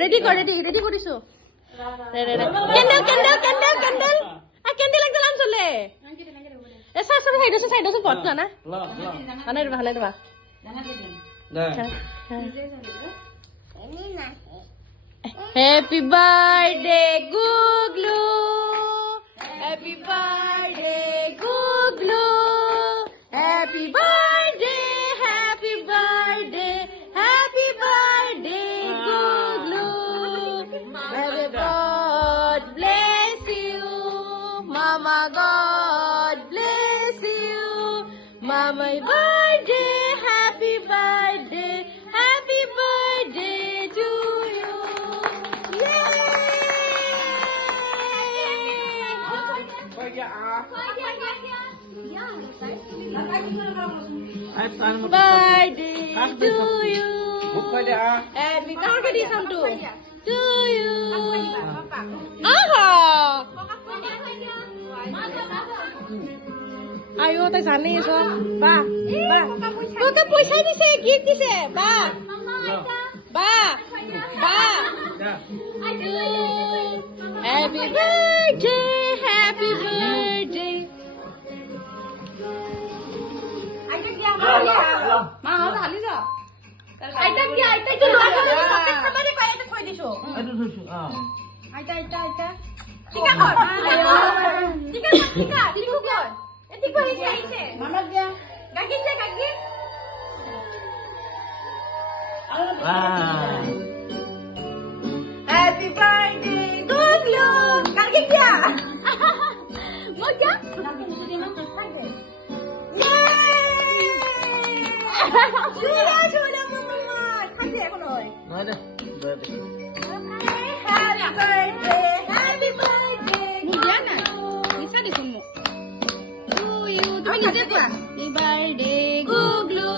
Ready কৰিছো কেন্ডেল একদম লাম চলে এ সাইডছো পথ না মানে ৰবা Happy birthday Guglu Happy birthday Guglu Happy birthday Happy birthday Happy birthday Guglu May God bless you Mama God bless you Mama birthday Happy birthday Happy birthday to you Birthday to you. Happy birthday to you. Aha. Ayo ta jane so. Ba. To to paisa dise gift dise. Ba. Happy birthday. Happy birthday. মা হাতে হালি যা আইটা কি আইটা কি লোয়া করে socket সামনে কই এটা কই দিছো আইটা দিছো আইটা টিকা কর টিকা টিকু কর এটি কই আইছে মামা দিয়া গাগি হ্যাপি বার্থডে গুগলু গাগি দিয়া মজা Sudah mama. Happy এখন হয়। Happy birthday. Mudiana. Bisa disumu. To you. তুমি নিজে করা। Happy birthday Guglu.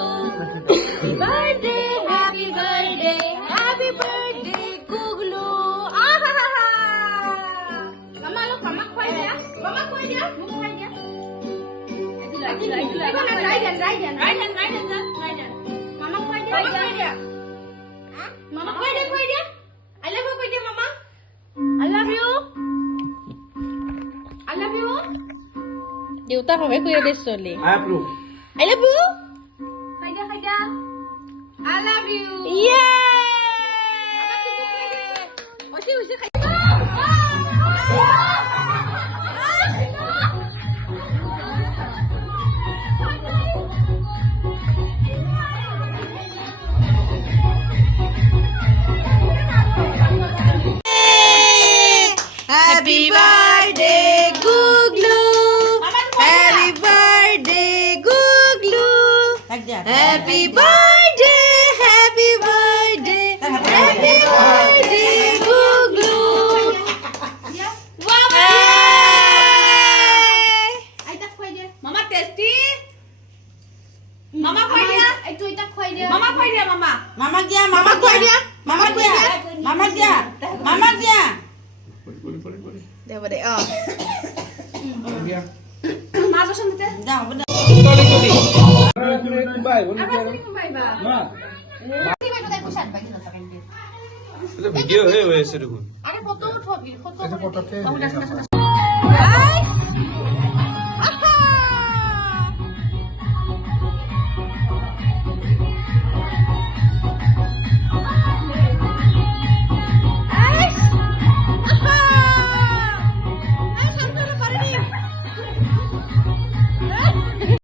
Happy birthday Guglu. Ahaha. Mama lo mama koi dia. Mama koi dia. Right hand. Mama koi dia. Mama koi dia. I love you koi dia mama. I love you. Deuta হবে কইয়া দেছ চলি। I love you. Koi dia. I love you. Yeah. Osi খাই। Happy birthday Guglu. Happy birthday Guglu. Happy birthday Guglu. Wow. Aita khoi dia. Mama tasty. Mama khoi dia. Itu ita khoi dia. Mama khoi dia mama. Mama dia. Dia bade dia. Masuk sini teh. Dah, benar. Kumbai ba? Nah. Ini mana tadi pusat bagi nonton ini. Itu video wes itu. Ada foto. Itu foto.